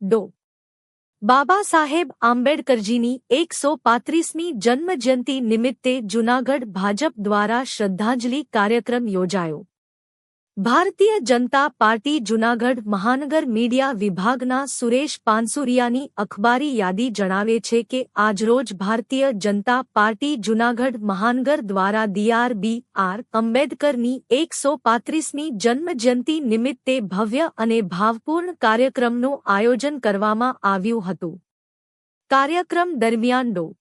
ડો. બાબા સાહેબ આંબેડકરજીની 135મી જન્મજયંતિ નિમિત્તે જૂનાગઢ ભાજપ દ્વારા શ્રદ્ધાંજલિ કાર્યક્રમ યોજાયો. ભારતીય જનતા પાર્ટી જૂનાગઢ મહાનગર મીડિયા વિભાગના સુરેશ પાનસુરિયાની અખબારી યાદી જણાવે છે કે આજરોજ ભારતીય જનતા પાર્ટી જૂનાગઢ મહાનગર દ્વારા DR.B.R. આંબેડકરની 135મી જન્મજયંતિ નિમિત્તે ભવ્ય અને ભાવપૂર્ણ કાર્યક્રમનું આયોજન કરવામાં આવ્યું હતું. કાર્યક્રમ દરમિયાન ડો.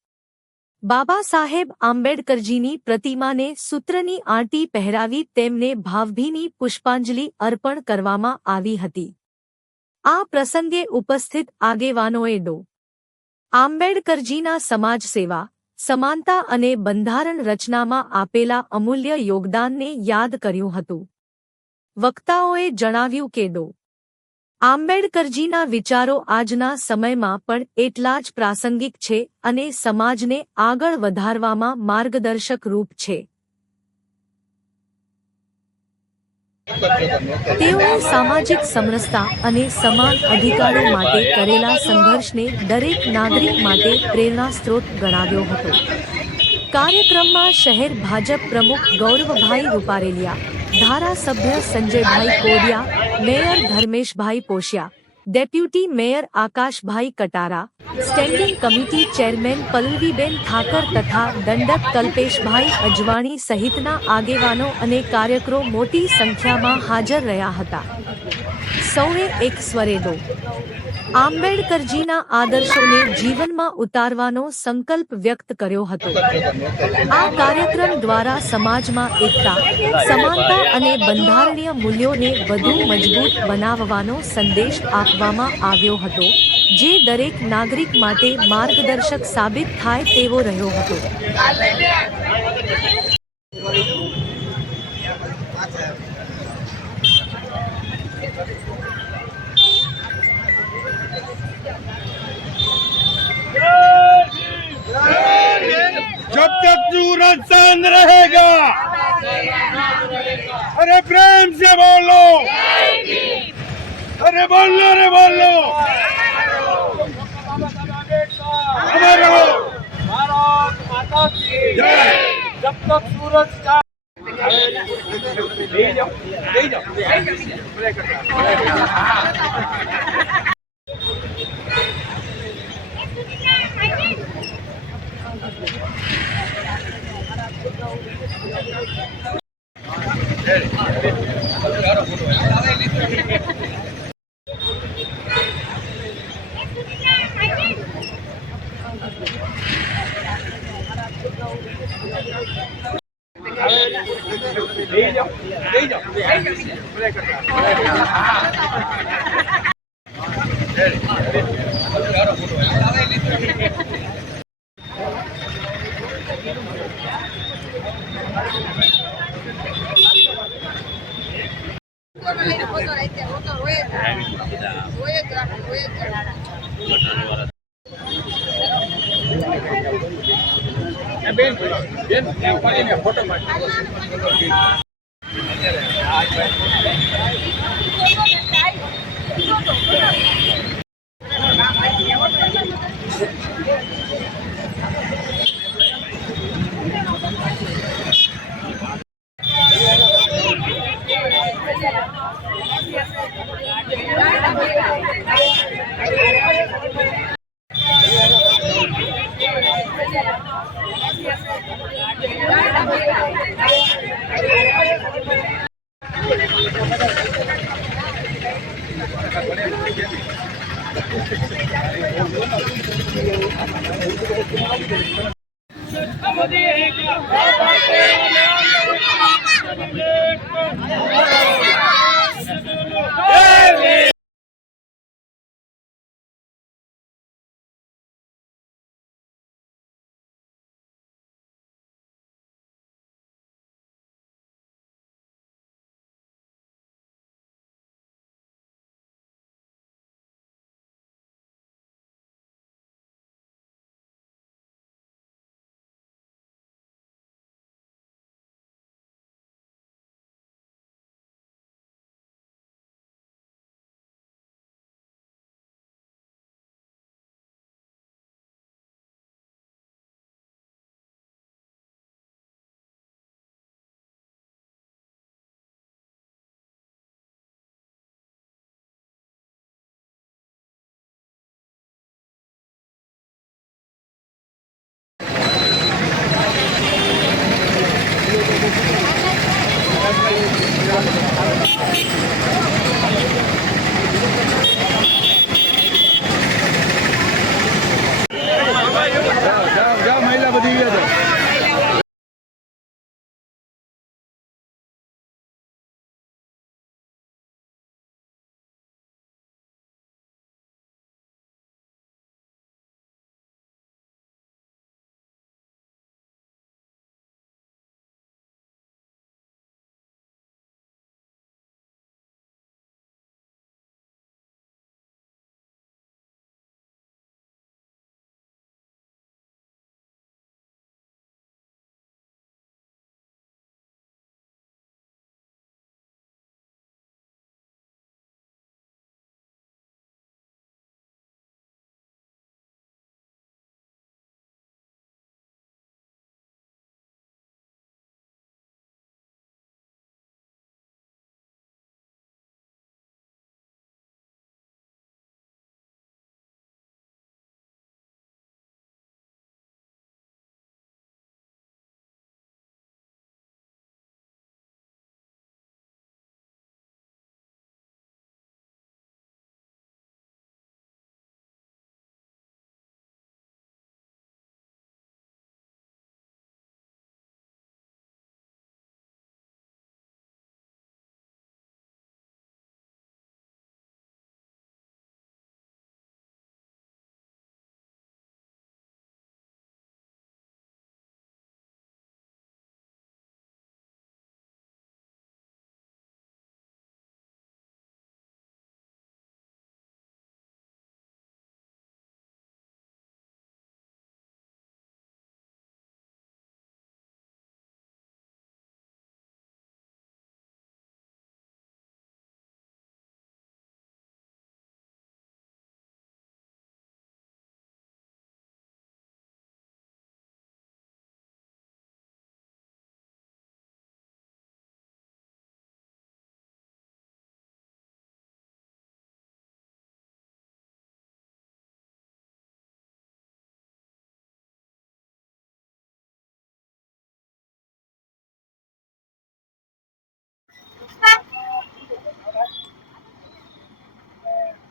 બાબા સાહેબ આંબેડકરજીની પ્રતિમાને સૂત્રની આંટી પહેરાવી તેમને ભાવભીની પુષ્પાંજલિ અર્પણ કરવામાં આવી હતી. આ પ્રસંગે ઉપસ્થિત આગેવાનોએ ડો. આંબેડકરજીના સમાજસેવા, સમાનતા અને બંધારણ રચનામાં આપેલા અમૂલ્ય યોગદાનને યાદ કર્યું હતું. વક્તાઓએ જણાવ્યું કે ડો. આંબેડકરજીના વિચારો આજના સમયમાં પણ એટલા જ પ્રાસંગિક છે અને સમાજને આગળ વધારવામાં માર્ગદર્શક રૂપ છે. તેઓએ સામાજિક સમરસતા અને સમાન અધિકારો માટે કરેલા સંઘર્ષને દરેક નાગરિક માટે પ્રેરણાસ્ત્રોત ગણાવ્યો હતો. કાર્યક્રમમાં શહેર ભાજપ પ્રમુખ ગૌરવભાઈ રૂપારેલિયા, ધારાસભ્ય Sanjaybhai Kodiya, mayor Dharmeshbhai Poshiya, deputy mayor Akashbhai Katara, standing committee chairman Pallaviben Thakar તથા દંડક કલ્પેશભાઈ અજવાણી સહિતના આગેવાનો અને કાર્યકરો મોટી સંખ્યામાં હાજર રહ્યા હતા. સૌએ એક સ્વરે ડો. આંબેડકરજીના આદર્શોને જીવનમાં ઉતારવાનો સંકલ્પ વ્યક્ત કર્યો હતો. આ કાર્યક્રમ દ્વારા સમાજમાં એકતા, સમાનતા અને બંધારણીય મૂલ્યોને વધુ મજબૂત બનાવવાનો સંદેશ આપવામાં આવ્યો હતો, જે દરેક નાગરિક માટે માર્ગદર્શક સાબિત થાય તેવો રહ્યો હતો. जब तक सूरज चांद रहेगा, अरे प्रेम से बोलो, अरे बोलो, अरे बोलो, अमर रहो भारत माता की जय. जब तक सूरज चांद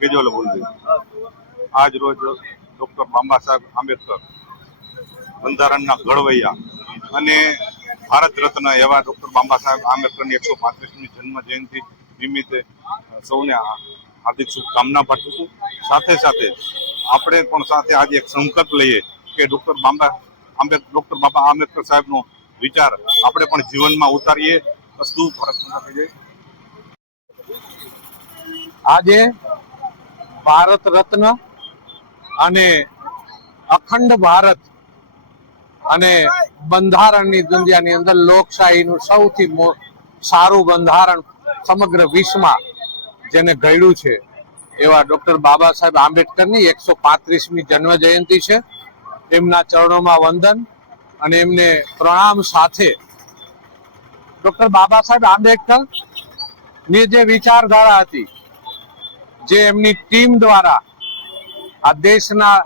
કેજ્યુઅલ બોલજો. આજ રોજ ડોક્ટર બાબા સાહેબ આંબેડકર, બંધારણના ઘડવૈયા અને ભારત રત્ન એવા ડોક્ટર બાબા સાહેબ આંબેડકરની 135મી જન્મ જયંતિ નિમિત્તે સૌને હાર્દિક શુભકામના પાઠવું છું. સાથે સાથે આપણે પણ સાથે આજે એક સંકલ્પ લઈએ કે ડોક્ટર બાબા આંબેડકર સાહેબનો વિચાર આપણે પણ જીવનમાં ઉતારીએ. વસ્તુ ભારત માતા કી જય. આજે ભારત રત્ન અને અખંડ ભારત અને બંધારણની દુનિયાની અંદર લોકશાહીનું સૌથી સારું બંધારણ સમગ્ર વિશ્વમાં જેને ઘડ્યું છે એવા ડોક્ટર બાબા સાહેબ આંબેડકરની 135મી જન્મ જયંતિ છે. એમના ચરણોમાં વંદન અને એમને પ્રણામ સાથે ડોક્ટર બાબા સાહેબ આંબેડકર ની જે વિચારધારા હતી, જે એમની ટીમ દ્વારા આ દેશના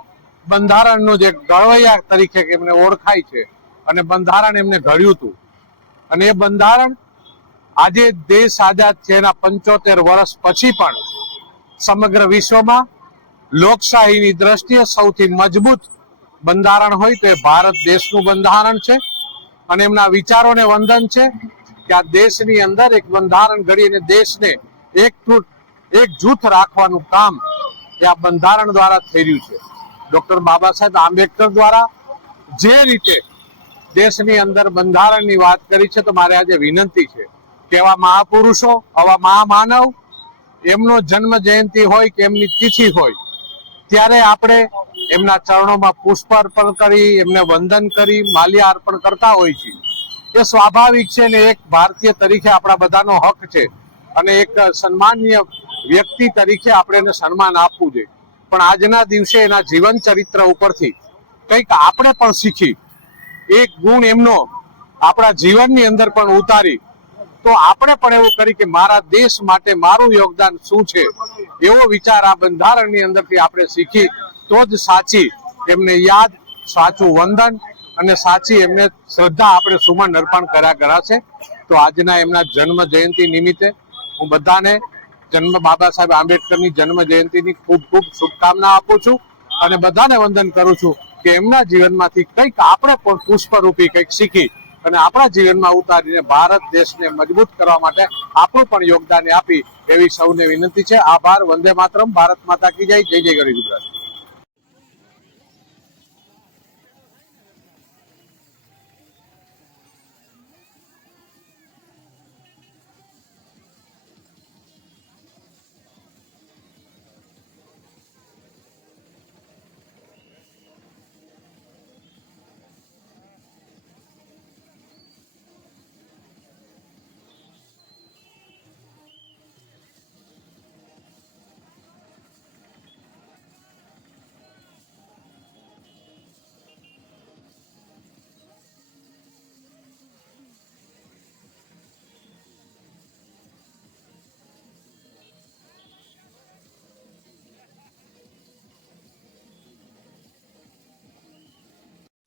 બંધારણનું જે ઘડવૈયા તરીકે એમને ઓળખાય છે અને બંધારણ એમને ઘડ્યું હતું. અને એ બંધારણ આજે દેશ આઝાદ છે એના 75 વર્ષ પછી પણ સમગ્ર વિશ્વમાં લોકશાહીની દ્રષ્ટિએ સૌથી મજબૂત બંધારણ હોય તો એ ભારત દેશનું બંધારણ છે. અને એમના વિચારોને વંદન છે કે આ દેશની અંદર એક બંધારણ ઘડીને દેશને એકજૂથ રાખવાનું કામ એ આ બંધારણ દ્વારા થઈ રહ્યું છે. ડોક્ટર બાબા સાહેબ આંબેડકર દ્વારા જે રીતે દેશની અંદર બંધારણની વાત કરી છે, તો મારે આજે વિનંતી છે કે એવા મહાપુરુષો, આવા મહામાનવ, એમનો જન્મ જયંતિ હોય કે એમની તિથિ હોય ત્યારે આપણે એમના ચરણોમાં પુષ્પ અર્પણ કરી, એમને વંદન કરી, માલ્ય અર્પણ કરતા હોય છે. એ સ્વાભાવિક છે ને એક ભારતીય તરીકે આપણા બધાનો હક છે અને એક સન્માનીય વ્યક્તિ તરીકે આપણે એને સન્માન આપવું જોઈએ. પણ આજના દિવસે એના જીવન ચરિત્ર ઉપરથી કંઈક આપણે પણ શીખી, એક ગુણ એમનો આપણા જીવનની અંદર પણ ઉતારી તો આપણે પણ એવું કરી કે મારા દેશ માટે મારું યોગદાન શું છે, એવો વિચાર આ બંધારણની અંદરથી આપણે શીખી તો જ સાચી એમને યાદ, સાચું વંદન અને સાચી એમને શ્રદ્ધા આપણે સુમન અર્પણ કર્યા કરાશે. તો આજના એમના જન્મ જયંતિ નિમિત્તે હું બધાને બાબા સાહેબ આંબેડકરની જન્મ જયંતિની ખૂબ ખૂબ શુભકામના આપું છું અને બધાને વંદન કરું છું કે એમના જીવનમાંથી કંઈક આપણે પણ પુષ્પરૂપી કંઈક શીખી અને આપણા જીવનમાં ઉતારીને ભારત દેશને મજબૂત કરવા માટે આપણું પણ યોગદાન આપી એવી સૌને વિનંતી છે. આભાર. વંદે માતરમ. ભારત માતા કી જય. જય જય ગરી ગુજરાત.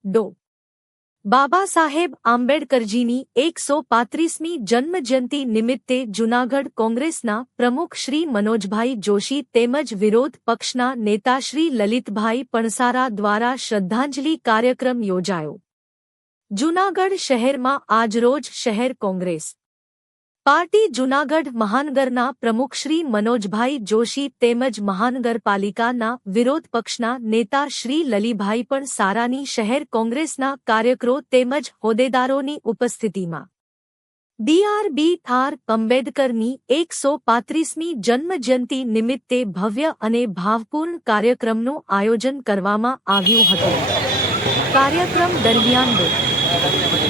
ડો. બાબા સાહેબ આંબેડકરજીની 135મી જન્મજયંતિ નિમિત્તે જૂનાગઢ કોંગ્રેસના પ્રમુખ શ્રી મનોજભાઈ જોશી તેમજ વિરોધ પક્ષના નેતા શ્રી લલિતભાઈ પણસારા દ્વારા શ્રદ્ધાંજલિ કાર્યક્રમ યોજાયો. જૂનાગઢ શહેરમાં આજરોજ શહેર કોંગ્રેસ પાર્ટી જૂનાગઢ મહાનગરના પ્રમુખ શ્રી મનોજભાઈ જોશી તેમજ મહાનગરપાલિકાના વિરોધ પક્ષના નેતા શ્રી લલીભાઈ પણસારાની શહેર કોંગ્રેસના કાર્યકરો તેમજ હોદ્દેદારોની ઉપસ્થિતિમાં DR આંબેડકરની 135મી જન્મજયંતિ નિમિત્તે ભવ્ય અને ભાવપૂર્ણ કાર્યક્રમનું આયોજન કરવામાં આવ્યું હતું. કાર્યક્રમ દરમિયાન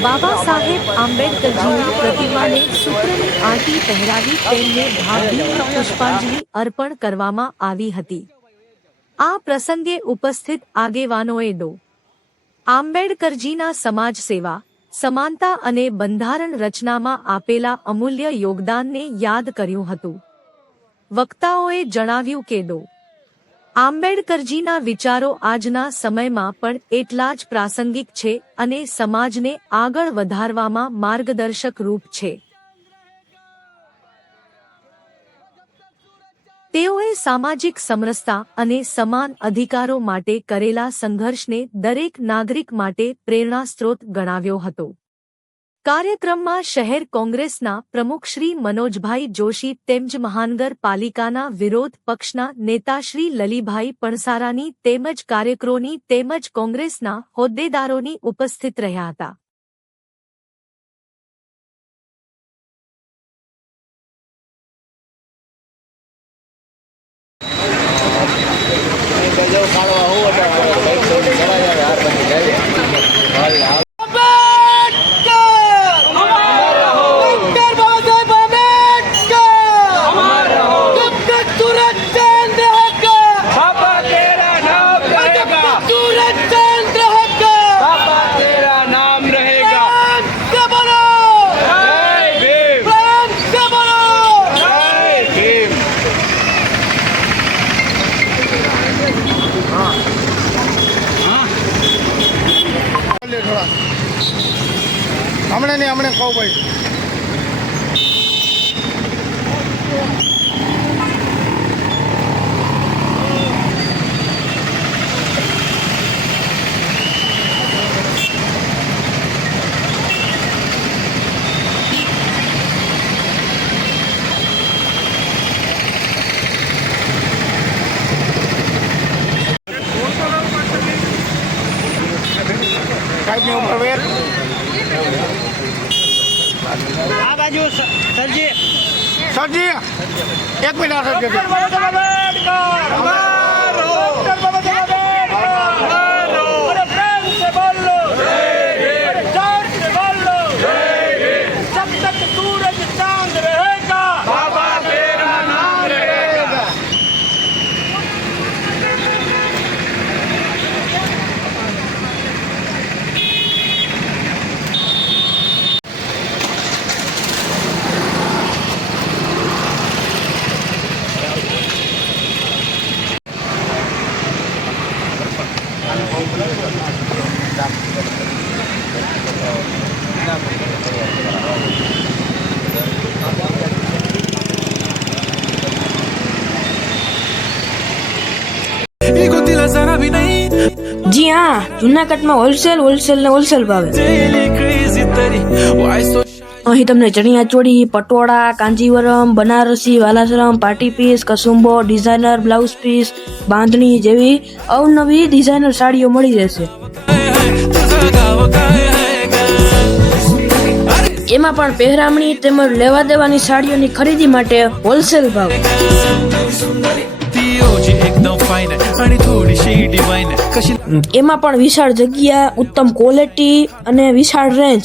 બાબા સાહેબ આંબેડકરજીની પ્રતિમાને સૂત્રની આંટી પહેરાવી તેમને ભાવભીની પુષ્પાંજલિ અર્પણ કરવામાં આવી હતી. આ પ્રસંગે ઉપસ્થિત આગેવાનોએ ડો. આંબેડકરજીના સમાજ સેવા, સમાનતા અને બંધારણ રચનામાં આપેલા અમૂલ્ય યોગદાનને યાદ કર્યું હતું. વક્તાઓએ જણાવ્યું કે ડો. આંબેડકરજીના વિચારો આજના સમયમાં પણ એટલા જ પ્રાસંગિક છે અને સમાજને આગળ વધારવામાં માર્ગદર્શક રૂપ છે. તેઓએ સામાજિક સમરસતા અને સમાન અધિકારો માટે કરેલા સંઘર્ષને દરેક નાગરિક માટે પ્રેરણાસ્ત્રોત ગણાવ્યો હતો. કાર્યક્રમમાં શહેર કોંગ્રેસના પ્રમુખ શ્રી મનોજભાઈ જોશી તેમજ મહાનગર પાલિકાના વિરોધ પક્ષના નેતા શ્રી લલીભાઈ પણસારાની તેમજ કાર્યકરોની તેમજ કોંગ્રેસના હોદ્દેદારોની ઉપસ્થિત રહ્યા હતા. હમણાં કહું ભાઈ કાંઈ ઉપર વેર આ બાજુ સરજી એક મિનિટ जी हाँ, जूनागढ़ में होलसेल ने होलसेल भावे અહીં તમને ચણિયા ચોળી, પટોળા, કાંજીવરમ, બનારસી, વાલાસરમ, પાર્ટી પીસ, કસુંબો, ડિઝાઇનર બ્લાઉઝ પીસ, બાંધણી જેવી અવનવી ડિઝાઇનર સાડીઓ મળી રહેશે. એમાં પણ પહેરામણી તેમજ લેવા દેવાની સાડીઓની ખરીદી માટે હોલસેલ ભાવ. એમાં પણ વિશાળ જગ્યા, ઉત્તમ ક્વોલિટી અને વિશાળ રેન્જ.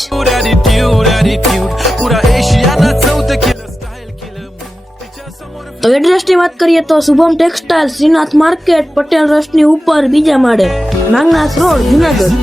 તો એડ્રેસની વાત કરીએ તો શુભમ ટેક્સટાઇલ, શ્રીનાથ માર્કેટ, પટેલ રસ્ટની ઉપર બીજા માળે, માંગનાથ રોડ, જુનાગઢ.